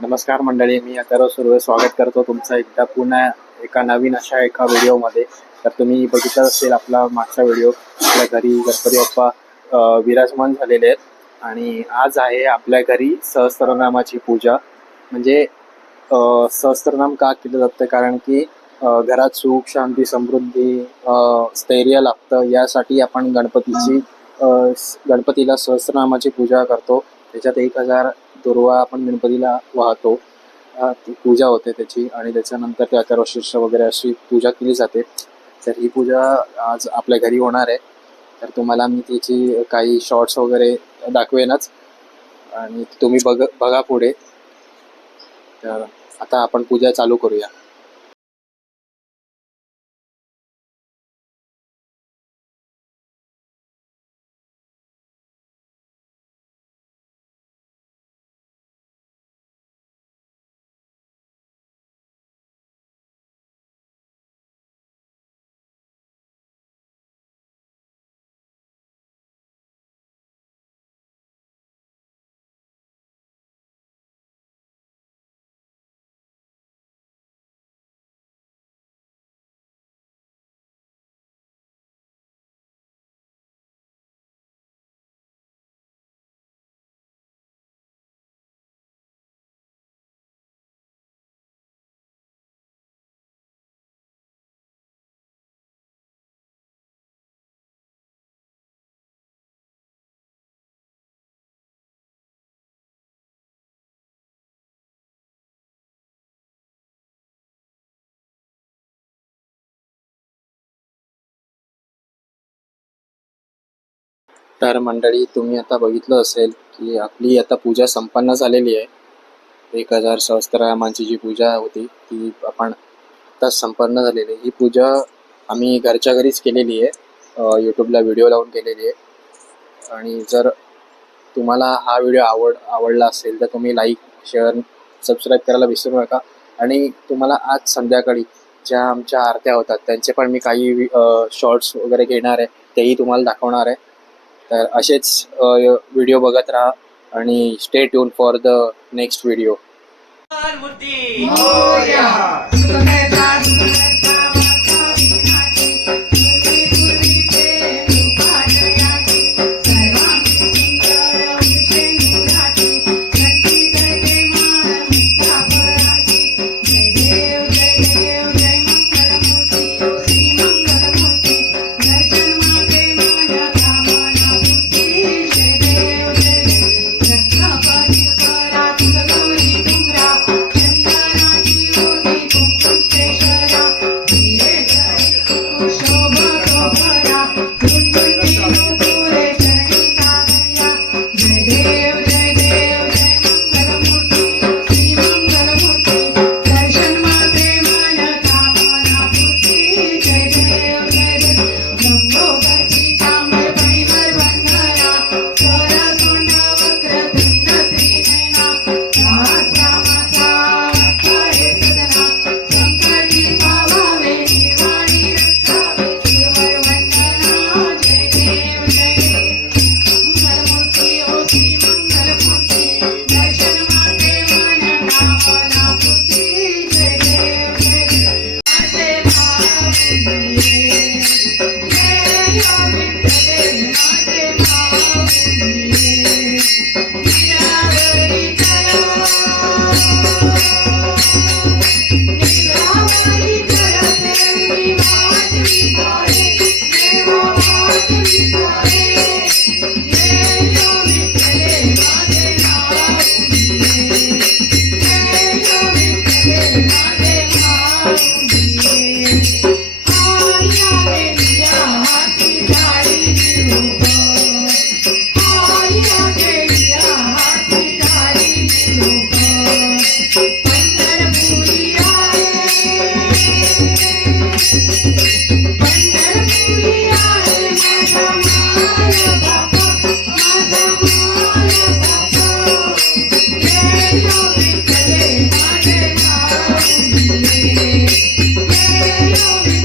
नमस्कार मंडळी मी अथर्व सुर्वे. स्वागत करतो तुमचं एकदा पुन्हा एका नवीन अशा एका व्हिडिओमध्ये. तर तुम्ही बघितलं असेल आपला मागचा व्हिडिओ. आपल्या घरी गणपती बाप्पा विराजमान झालेले आहेत. आणि आज आहे आपल्या घरी सहस्त्रनामाची पूजा. म्हणजे सहस्त्रनाम का केलं जातं कारण की घरात सुख शांती समृद्धी स्थैर्य लागतं यासाठी आपण गणपतीची गणपतीला सहस्त्रनामाची पूजा करतो. त्याच्यात एक हजार दुर्वा आपण गणपतीला वाहतो. पूजा होते त्याची आणि त्याच्यानंतर ते अथर्वशीर्ष वगैरे अशी पूजा केली जाते. तर ही पूजा आज आपल्या घरी होणार आहे. तर तुम्हाला मी त्याची काही शॉर्ट्स वगैरे दाखवेनच. आणि तुम्ही बघ बघा पुढे. तर आता आपण पूजा चालू करूया. तर मंडळी तुम्ही आता बघितलं असेल की आपली आता पूजा संपन्न झालेली आहे. एक हजार सहस्त्रनामांची जी पूजा होती ती आपण आता संपन्न झालेली आहे. ही पूजा आम्ही घरच्या घरीच केलेली आहे. यूट्यूबला व्हिडिओ लावून केलेली आहे. आणि जर तुम्हाला हा व्हिडिओ आवड आवडला असेल तर तुम्ही लाईक शेअर सबस्क्राईब करायला विसरू नका. आणि तुम्हाला आज संध्याकाळी ज्या आमच्या आरत्या होतात त्यांचे पण मी काही शॉर्ट्स वगैरे घेणार आहे तेही तुम्हाला दाखवणार आहे. तर असेच व्हिडिओ बघत राहा आणि stay tune for the next video Amém. you.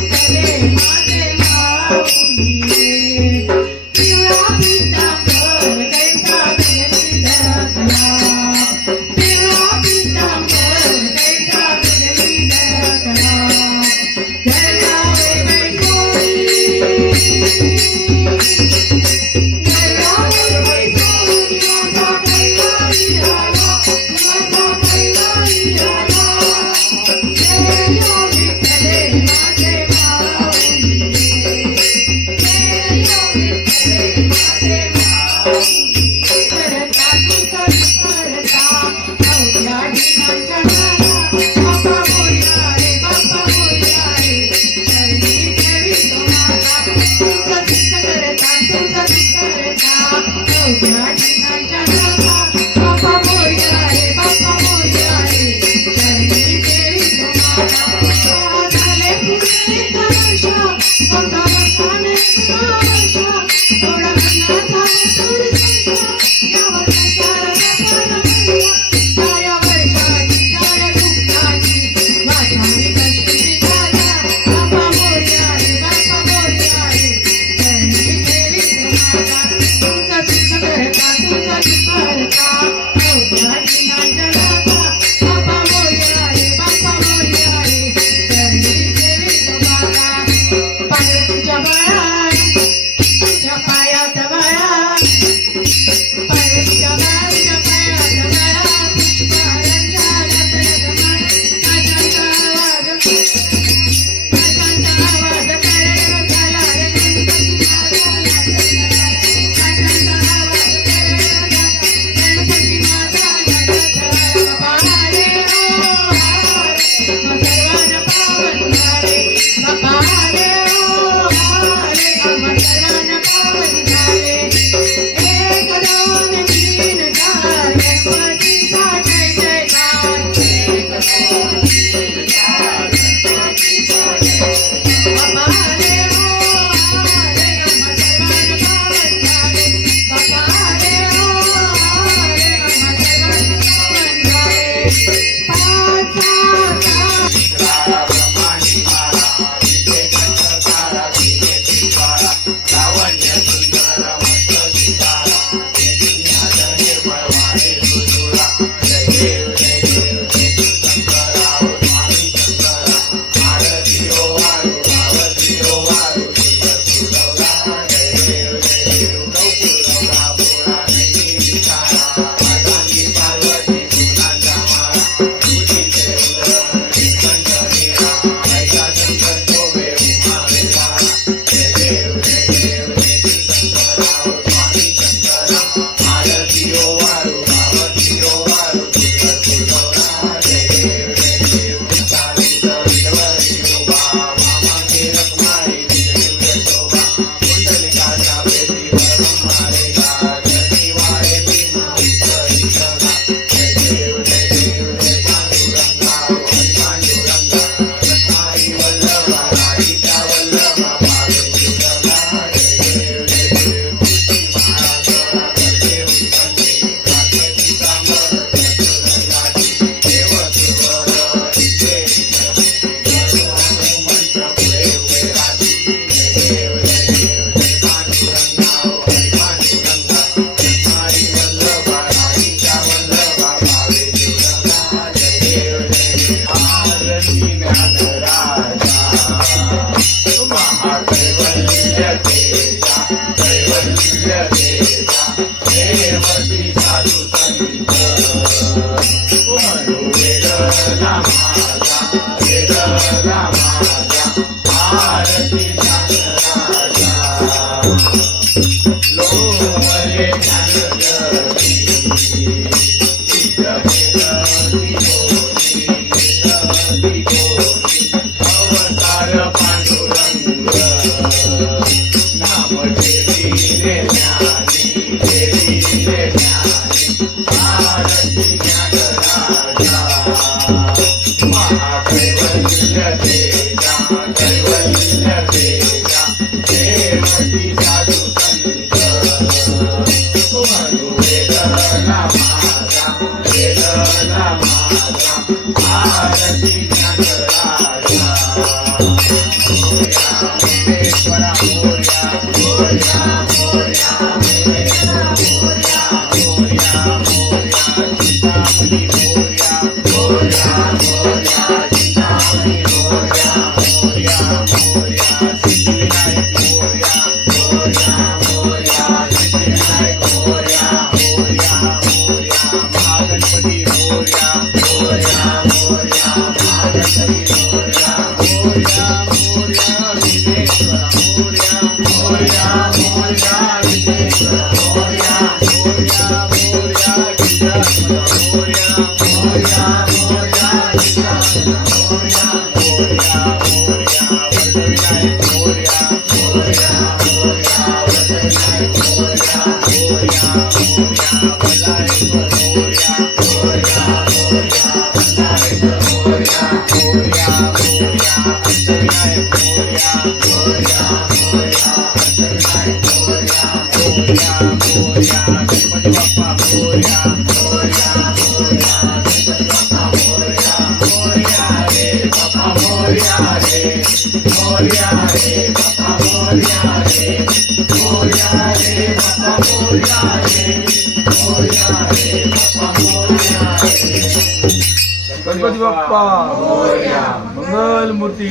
लोमरे आरती ज्ञान Bye. गणपती मूर्ती